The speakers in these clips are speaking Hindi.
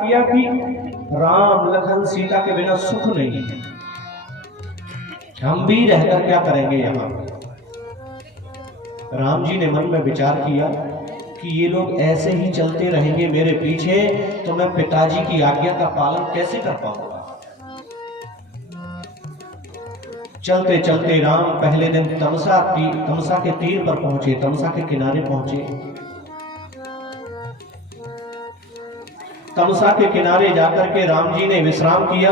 किया कि राम लखन सीता के बिना सुख नहीं है, हम भी रहकर क्या करेंगे यहाँ। राम जी ने मन में विचार किया कि ये लोग ऐसे ही चलते रहेंगे मेरे पीछे तो मैं पिताजी की आज्ञा का पालन कैसे कर पाऊंगा। चलते चलते राम पहले दिन तमसा के तीर पर पहुंचे, तमसा के किनारे पहुंचे। तमसा के किनारे जाकर के राम जी ने विश्राम किया।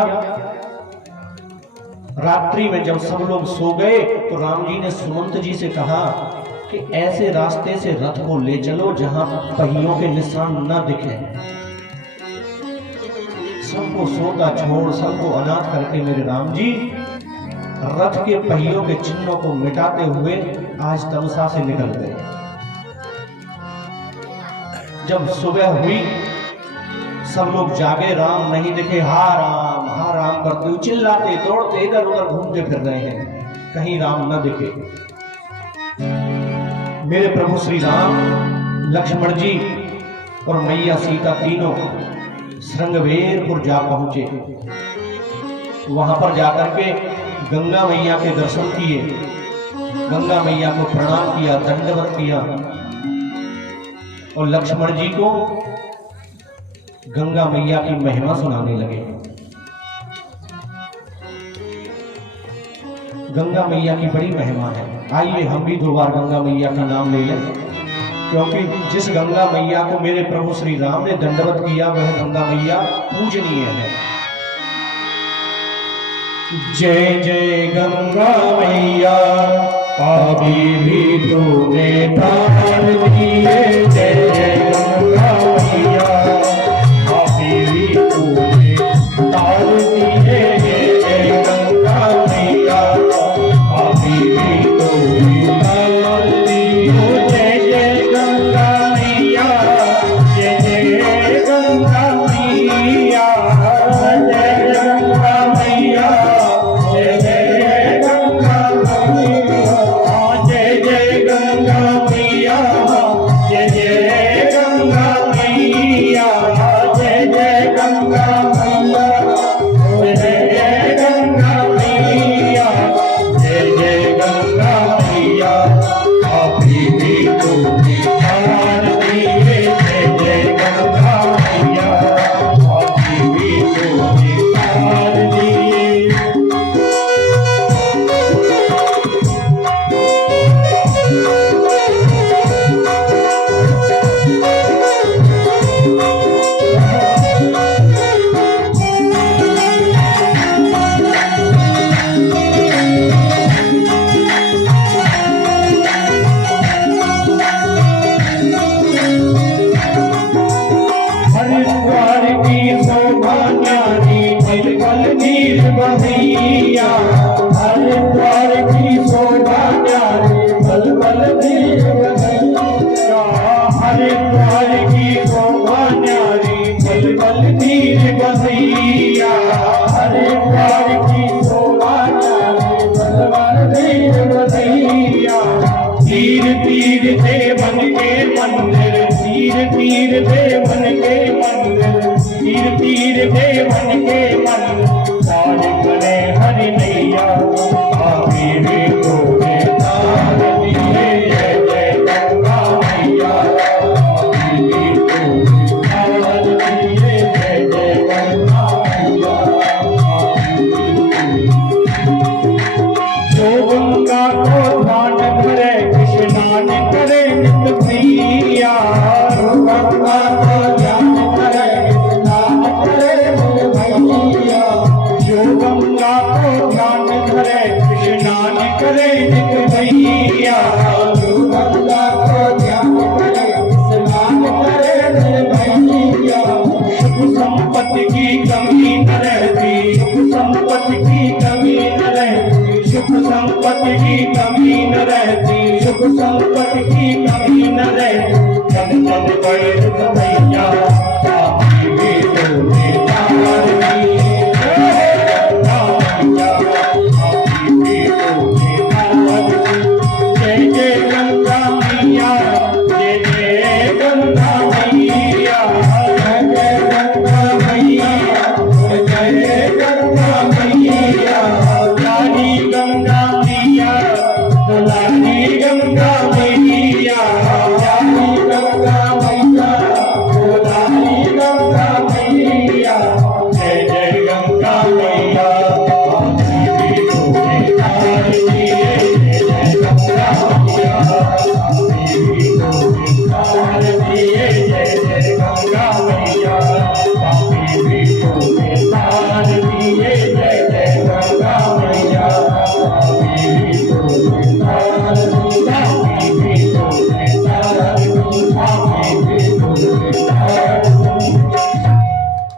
रात्रि में जब सब लोग सो गए तो राम जी ने सुमंत जी से कहा कि ऐसे रास्ते से रथ को ले चलो जहां पहियों के निशान न दिखे। सबको सोता छोड़, सबको अनाथ करके मेरे राम जी रथ के पहियों के चिन्हों को मिटाते हुए आज तमसा से निकल गए। जब सुबह हुई सब लोग जागे, राम नहीं दिखे, हा राम करते हुए चिल्लाते दौड़ते इधर उधर घूमते फिर रहे हैं, कहीं राम न दिखे। मेरे प्रभु श्री राम, लक्ष्मण जी और मैया सीता तीनों श्रृंगवेरपुर जा पहुंचे। वहां पर जाकर के गंगा मैया के दर्शन किए, गंगा मैया को प्रणाम किया, दंडवत किया और लक्ष्मण जी को गंगा मैया की महिमा सुनाने लगे। गंगा मैया की बड़ी महिमा है। आइए हम भी दो बार गंगा मैया का नाम ले लें, क्योंकि जिस गंगा मैया को मेरे प्रभु श्री राम ने दंडवत किया वह गंगा मैया पूजनीय है। जय जय गंगा मैया, अभी भी तूने तार दिए। जय जय गंगा मैया, अभी भी तूने तार दिए। जय जय गंगा मैया, अभी भी तूने तार दिए। जय जय गंगा मैया, जय जय गंगा मैया, जय गंगा मैया, जय जय गंगा मैया, जय जय गंगा मैया, जय जय गंगा मैया, जय जय गंगा मैया, जय जय गंगा मैया, जय जय गंगा मैया, अभी भी तूने तार दिए। जय जय गंगा मैया, अभी भी तूने तार दिए। हरिद्वार की शोभा न्यारी, पल नीर बहैया। हरिद्वार की शोभा न्यारी, पल नीर बहैया। हरिद्वार की शोभा न्यारी, पल नीर बहैया। हरिद्वार की शोभा न्यारी, पल नीर बहैया। तीर तीर देवन के मंदिर, तीर तीर देवन के मंदिर, तीर तीर देवन के मंदिर। ताज करे हरि नैया, अभी भी तूने तार दिए। जय जय गंगा मैया, अभी भी तूने तार दिए। जय जय गंगा मैया, जो गंगा को ध्यान करे, स्नान करे नित प्रिया। गंगा को ध्यान करे, स्नान करे नित प्रिया।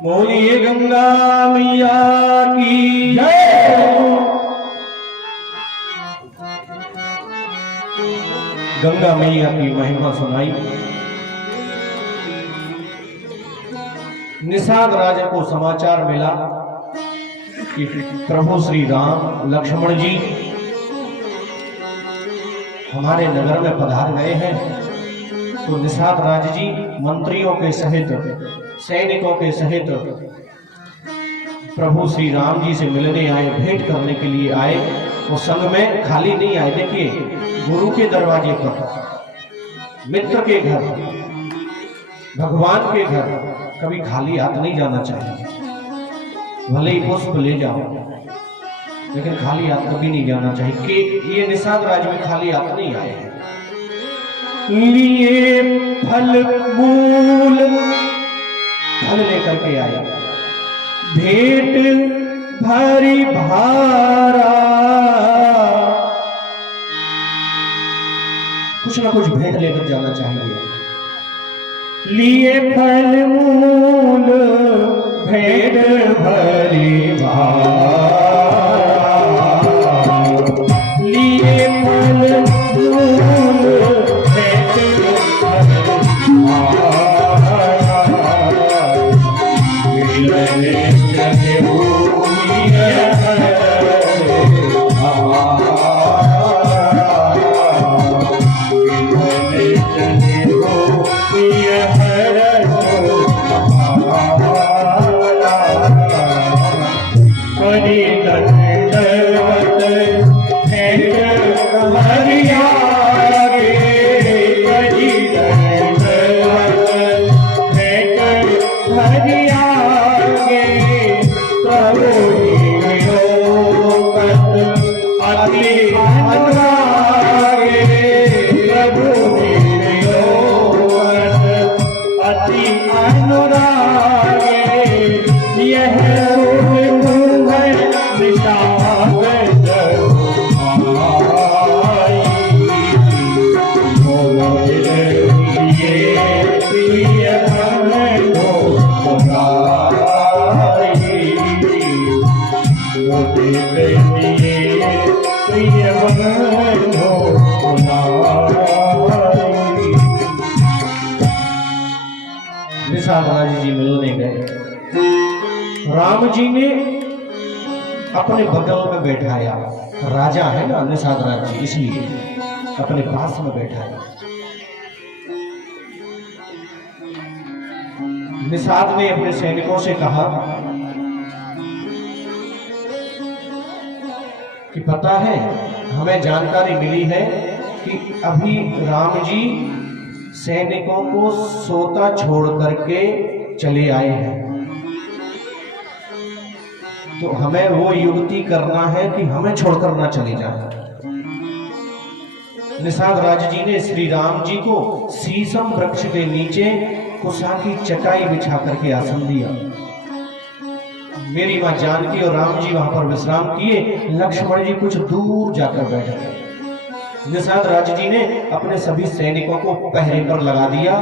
बोलिए गंगा मैया की जय। गंगा मैया की महिमा सुनाई। निषाद राजा को समाचार मिला कि प्रभु श्री राम लक्ष्मण जी हमारे नगर में पधार गए हैं। तो निषाद राज जी मंत्रियों के सहित, सैनिकों के सहित प्रभु श्री राम जी से मिलने आए, भेंट करने के लिए आए। वो संग में खाली नहीं आए। देखिए, गुरु के दरवाजे पर, मित्र के घर, भगवान के घर कभी खाली हाथ नहीं जाना चाहिए। भले ही पुष्प ले जाओ, लेकिन खाली हाथ कभी नहीं जाना चाहिए। कि ये निषाद राज में खाली हाथ नहीं आए हैं। लिए फल मूल, फल लेकर के आए, भेंट भरी भारा, कुछ ना कुछ भेंट लेकर जाना चाहिए। लिए फल मूल, भेंट भरी भारा, लिए फल मूल, भेंट भरी भारा, मिलने चले जी मिलने गए। राम जी ने अपने बगल में बैठाया, राजा है ना निषाद राज जी, इसलिए अपने पास में बैठाया। निषाद ने अपने सैनिकों से कहा कि पता है, हमें जानकारी मिली है कि अभी राम जी सैनिकों को सोता छोड़ करके चले आए हैं। तो हमें वो युक्ति करना है कि हमें छोड़कर ना चले जाए। निषाद राज जी ने श्री राम जी को शीशम वृक्ष के नीचे कुशा की चटाई बिछा करके आसन दिया। मेरी मां जानकी और राम जी वहां पर विश्राम किए। लक्ष्मण जी कुछ दूर जाकर बैठ गए। निषाद राज जी ने अपने सभी सैनिकों को पहरे पर लगा दिया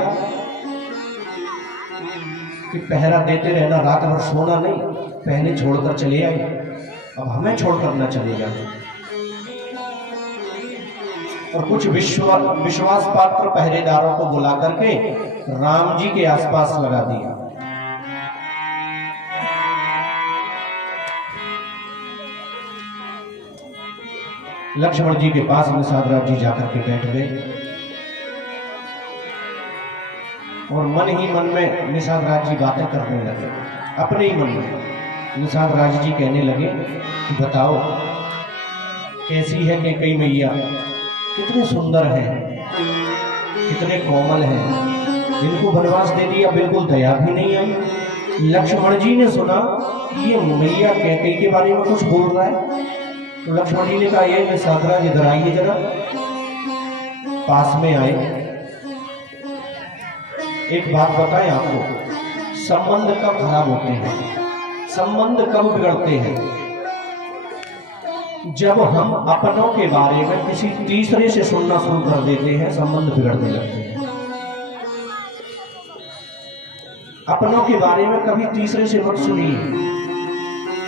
कि पहरा देते रहना, रात भर सोना नहीं, पहले छोड़कर चले आए, अब हमें छोड़कर न चले जाए। और कुछ विश्वास पात्र पहरेदारों को बुला करके राम जी के आसपास लगा दिया। लक्ष्मण जी के पास निषाद राज जी जाकर के बैठ गए और मन ही मन में निषाद राज जी बातें करने लगे। अपने ही मन में निषाद राज जी कहने लगे कि बताओ कैसी है कैकेयी मैया, कितने सुंदर हैं, कितने कोमल हैं, इनको वनवास दे दिया, बिल्कुल दया भी नहीं आई। लक्ष्मण जी ने सुना कि ये मैया कैकेयी के बारे में कुछ बोल रहा है। तो लक्ष्मण जी ने कहा, ये निषाद राज इधर आइए जरा। पास में आए। एक बात बताएं आपको, संबंध कब खराब होते हैं, संबंध कब बिगड़ते हैं? जब हम अपनों के बारे में किसी तीसरे से सुनना शुरू कर देते हैं, संबंध बिगड़ने लगते हैं। अपनों के बारे में कभी तीसरे से मत सुनिए।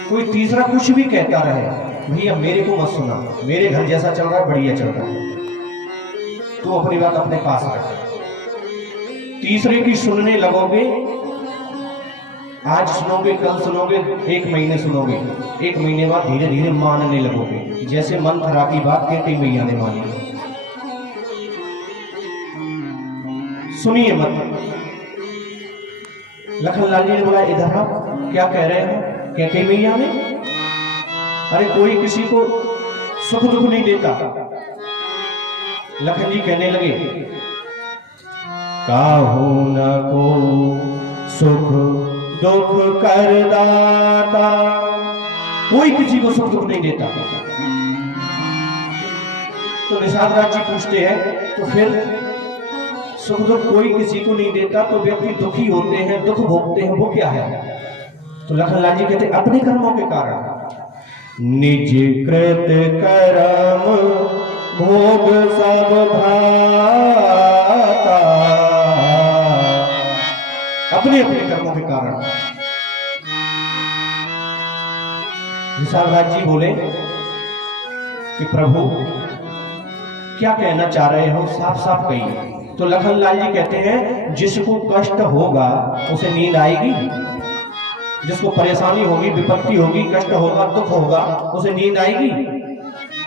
कोई तीसरा कुछ भी कहता रहे, भैया मेरे को मत सुना, मेरे घर जैसा चल रहा है बढ़िया चल रहा है, तो अपनी बात अपने पास रख। तीसरे की सुनने लगोगे, आज सुनोगे, कल सुनोगे, एक महीने सुनोगे, एक महीने बाद धीरे धीरे मानने लगोगे। जैसे मंथरा की बात कहती मैया ने मानी। सुनिए मत। लखनलाल जी ने बोला, इधर आप क्या कह रहे हो? कहती मैया ने, अरे कोई किसी को सुख दुख नहीं देता। लखन जी कहने लगे, काहू न को सुख दुख कर दाता, कोई किसी को सुख दुख नहीं देता। तो निषाद राज जी पूछते हैं, तो फिर सुख दुख कोई किसी को नहीं देता तो व्यक्ति दुखी होते हैं, दुख भोगते हैं, वो क्या है? तो लखनलाल जी कहते, अपने कर्मों के कारण। निज कृत कर्म भोग सब भाता, अपने अपने कर्मों के कारण। निषाद राज जी बोले कि प्रभु क्या कहना चाह रहे हो, साफ साफ कहिए। तो लखनलाल जी कहते हैं, जिसको कष्ट होगा उसे नींद आएगी? जिसको परेशानी होगी, विपत्ति होगी, कष्ट होगा, दुख होगा, उसे नींद आएगी?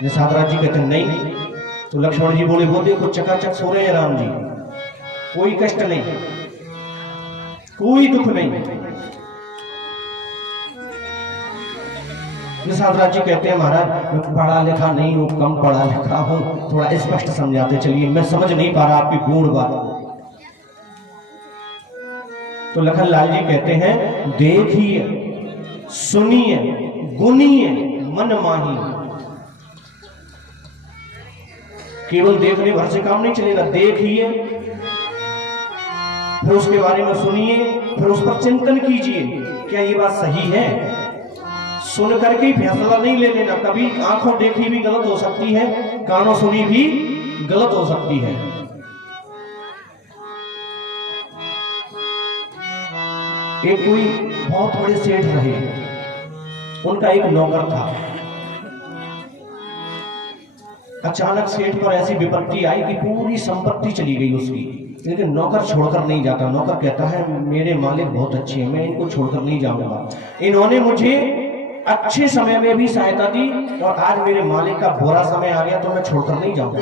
निषाद राज जी कहते हैं नहीं। तो लक्ष्मण जी बोले, वो देखो चकाचक सो रहे हैं राम जी, कोई कष्ट नहीं, कोई दुख नहीं। निषाद राज जी कहते हैं, महाराज मैं पढ़ा लिखा नहीं हूं, कम पढ़ा लिखा हूं, थोड़ा स्पष्ट समझाते चलिए, मैं समझ नहीं पा रहा आपकी गूढ़ बात। तो लखनलाल जी कहते हैं, देखिए सुनिए गुनिए मन माही। केवल देखने भर से काम नहीं चलेगा, देखिए फिर उसके बारे में सुनिए, फिर उस पर चिंतन कीजिए, क्या ये बात सही है? सुन करके ही फैसला नहीं ले लेना। कभी आंखों देखी भी गलत हो सकती है, कानों सुनी भी गलत हो सकती है। एक कोई बहुत बड़े सेठ रहे, उनका एक नौकर था। अचानक सेठ पर ऐसी विपत्ति आई कि पूरी संपत्ति चली गई उसकी, लेकिन नौकर छोड़कर नहीं जाता। नौकर कहता है, मेरे मालिक बहुत अच्छे हैं, मैं इनको छोड़कर नहीं जाऊंगा, इन्होंने मुझे अच्छे समय में भी सहायता दी और आज मेरे मालिक का बुरा समय आ गया तो मैं छोड़कर नहीं जाऊंगा।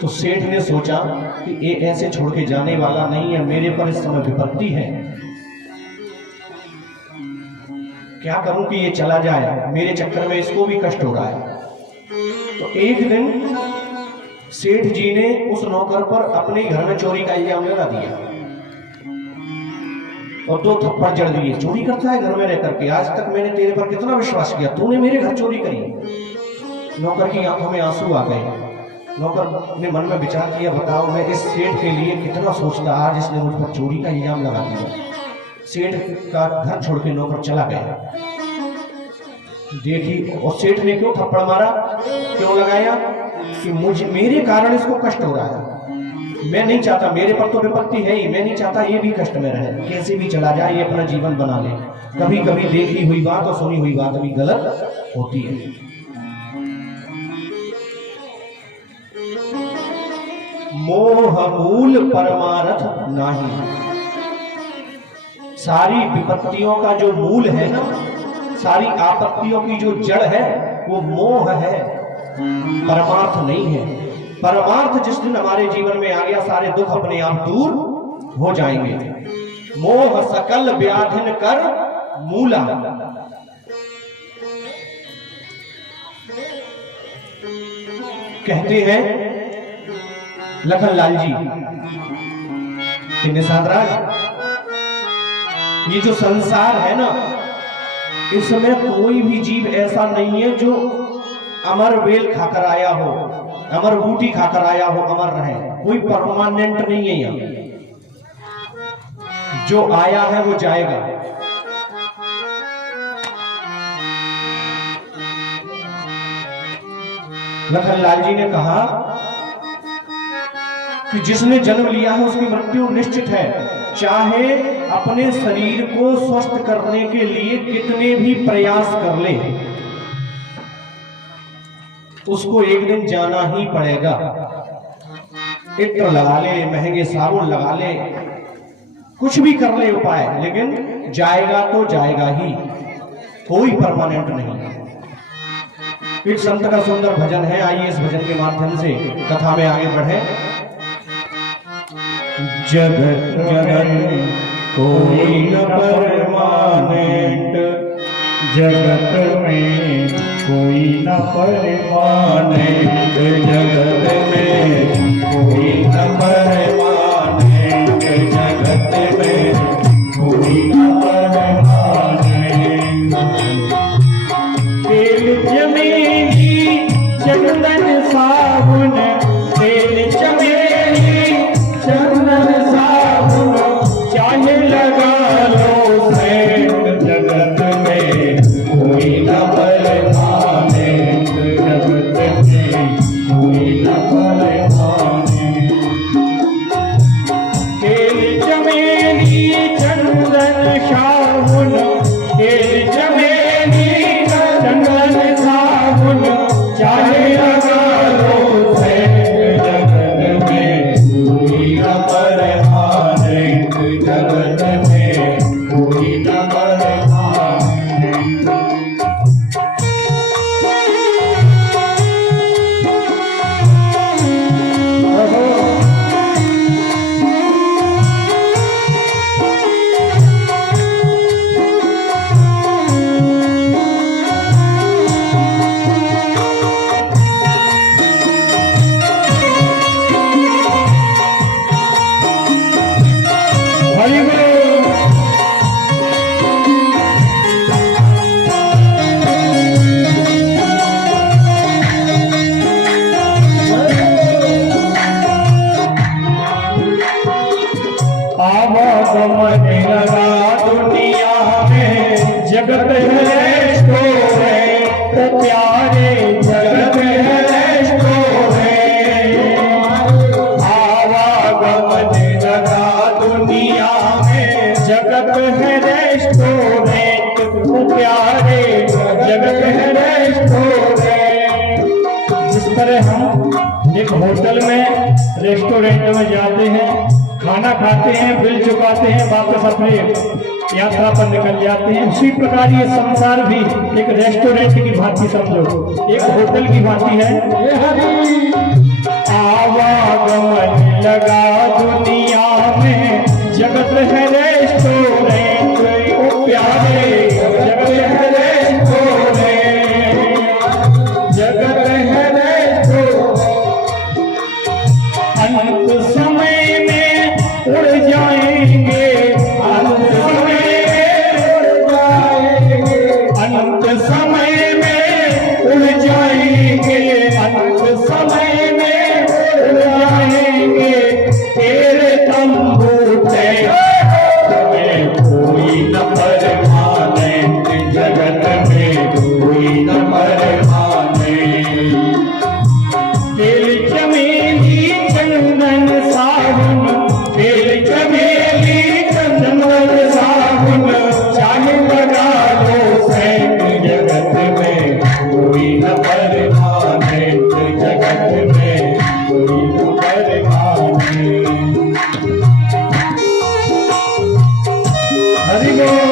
तो सेठ ने सोचा कि ये ऐसे छोड़ के जाने वाला नहीं है, मेरे पर इस समय विपत्ति है, क्या करूं कि ये चला जाए, मेरे चक्कर में इसको भी कष्ट हो रहा है। तो एक दिन सेठ जी ने उस नौकर पर अपने घर में चोरी का इल्जाम लगा दिया और 2 थप्पड़ जड़ दिए। चोरी करता है घर में रह करके, आज तक मैंने तेरे पर कितना विश्वास किया, तूने मेरे घर चोरी करी। नौकर की आंखों में आंसू आ गए। नौकर ने मन में विचार किया, बताओ मैं इस सेठ के लिए कितना सोचता, आज इसने मुझ पर चोरी का इल्जाम लगा दिया। सेठ का घर छोड़ के नौकर चला गया। देखी, और सेठ ने क्यों थप्पड़ मारा, क्यों लगाया? कि मुझे, मेरे कारण इसको कष्ट हो रहा है, मैं नहीं चाहता, मेरे पर तो विपत्ति है ही, मैं नहीं चाहता ये भी कष्ट में रहे, कैसे भी चला जाए, ये अपना जीवन बना ले। कभी कभी देखी हुई बात और सुनी हुई बात भी गलत होती है। मोह मूल परमार्थ नाही, सारी विपत्तियों का जो मूल है ना, सारी आपत्तियों की जो जड़ है वो मोह है, परमार्थ नहीं है। परमार्थ जिस दिन हमारे जीवन में आ गया, सारे दुख अपने आप दूर हो जाएंगे। मोह सकल व्याधिन कर मूला, कहते हैं लखनलाल जी कि निषाद राज, ये जो संसार है ना, इसमें कोई भी जीव ऐसा नहीं है जो अमर बेल खाकर आया हो, अमर बूटी खाकर आया हो, अमर रहे। कोई परमानेंट नहीं है यहाँ, जो आया है वो जाएगा। लखनलाल जी ने कहा कि जिसने जन्म लिया है उसकी मृत्यु निश्चित है, चाहे अपने शरीर को स्वस्थ करने के लिए कितने भी प्रयास कर ले, उसको एक दिन जाना ही पड़ेगा। इत्र लगा ले, महंगे साबुन लगा ले, कुछ भी कर ले उपाय, लेकिन जाएगा तो जाएगा ही, कोई परमानेंट नहीं। एक संत का सुंदर भजन है, आइए इस भजन के माध्यम से कथा में आगे बढ़े। जगत जगत कोई न परमानेंट, जगत में कोई न परमानेंट, जगत में कोई न परमानेंट, जगत में कोई न परमानेंट। तेल चमेली चंदन साबुन, तेल चमेली चंदन साबुन, चाहे लगा लो सेंट, जगत में कोई न परमानेंट, जगत में कोई न परमानेंट। तेल चमेली चंदन साबुन, तेल चमेली चंदन साबुन, चाहे लगा लो सेंट, जगत में कोई न परमानेंट, जगत में कोई न परमानेंट। आवागमन लगा दुनिया में, जगत है रेस्टोरेंट, प्यारे जगत है रेस्टोरेंट। आवागमन लगा दुनिया में, जगत है रेस्टोरेंट, प्यारे जगत है रेस्टोरेंट। जिस तरह हम एक होटल में, रेस्टोरेंट में जाते हैं, खाना खाते हैं, बिल चुकाते हैं, वापस अपने यात्रा पर निकल जाते हैं, उसी प्रकार ये संसार भी एक रेस्टोरेंट की भांति समझो, एक होटल की भांति है। आवागमन लगा दुनिया में, जगत है रेस्टोरेंट, ओ प्यारे जगत है रेस्टोरेंट, जगत है रेस्टोरेंट। अंत समय में उड़ जाएंगे, अंत समय में उड़ जाएंगे, अंत समय में उड़ जाएंगे, अंत समय में उड़ जाएंगे, तेरे तंबू में कोई न परमानेंट, जगत में कोई न परमानेंट। तेल चमेली चंदन साबुन, तेल चमेली चंदन साबुन, चाहे लगा लो सेंट, जगत में कोई न परमानेंट, जगत में कोई न परमानेंट। हरि बोल।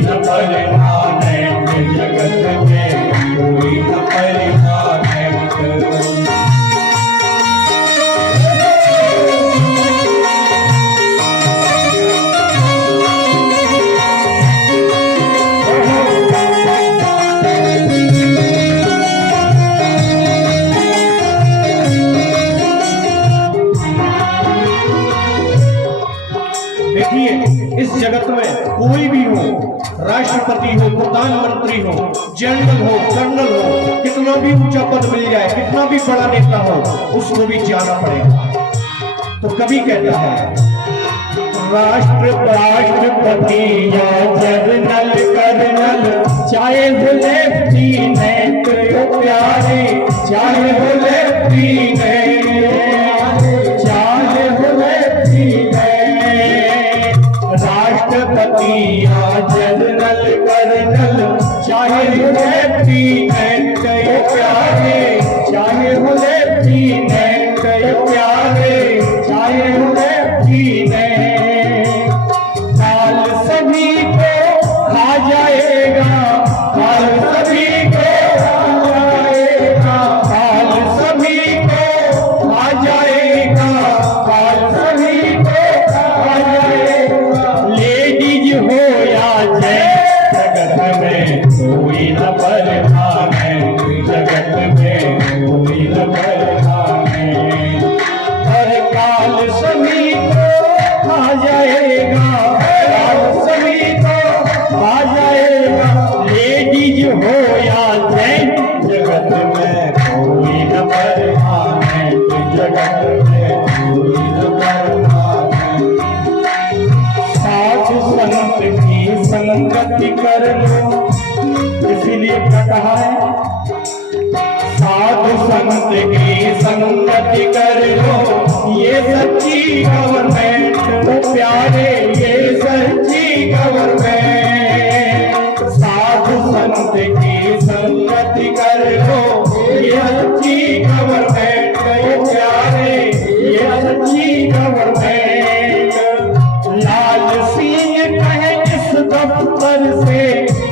न परवान जगत में कोई न परवान। देखिए, इस जगत में कोई भी हो, राष्ट्रपति हो, प्रधानमंत्री हो, जनरल हो, कर्नल हो, कितना भी ऊंचा पद मिल जाए, कितना भी बड़ा नेता हो, उसको भी जाना पड़ेगा। तो कवि कहता है, राष्ट्रपति या जनरल कर्नल, चाहे वो लेफ्टिनेंट प्यारे, चाहे वो लेफ्टिनेंट, चाहे वो लेफ्टिनेंट, राष्ट्रपति या जनरल कर्नल, चाहे वो लेफ्टिनेंट प्यारे, चाहे वो लेफ्टिनेंट प्यारे, चाहे वो लेफ्टिनेंट, काल सभी को खा जाएगा, काल सभी को खा जाएगा, काल सभी को खा जाएगा, काल सभी को खा जाएगा। लेडीज हो या जेंट्स, जगत में कोई न परवान है, जगत में कोई न परवान है। हर काल सभी को खा जाएगा, काल सभी को खा जाएगा। लेडीज हो या जेंट्स, जगत में कोई न परवान है, जगत में कोई न परवान है। साधु संत की संगति कर लो, इसीलिए क्या कहा है, साधु संत की संगति कर लो, ये सच्ची गवर्नमेंट तो प्यारे, ये सच्ची गवर्नमेंट। साधु संत की संगति कर लो, ये सच्ची गवर्नमेंट तो प्यारे, ये सच्ची गवर्नमेंट। लाल सिंह कहे इस दफ्तर से,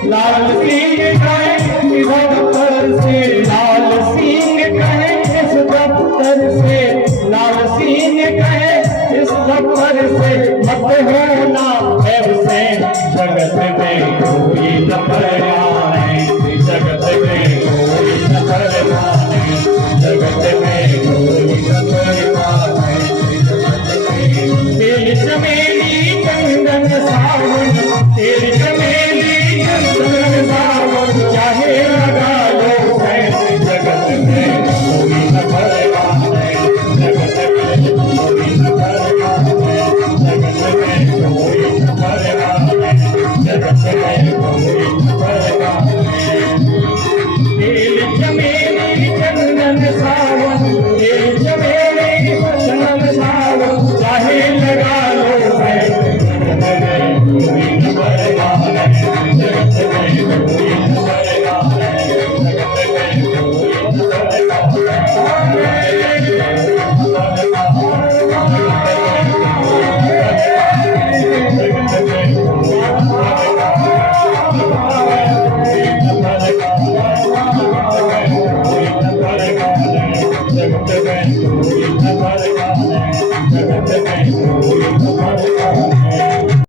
लाल सिंह कहे इस दफ्तर से, लाल सिंह कहे इस दफ्तर से, लाल सिंह कहे इस दफ्तर से, मत होना एब्सेंट, जगत में कोई न परवान है, जगत में कोई न परवान है, जगत में कोई न परवान है, जगत में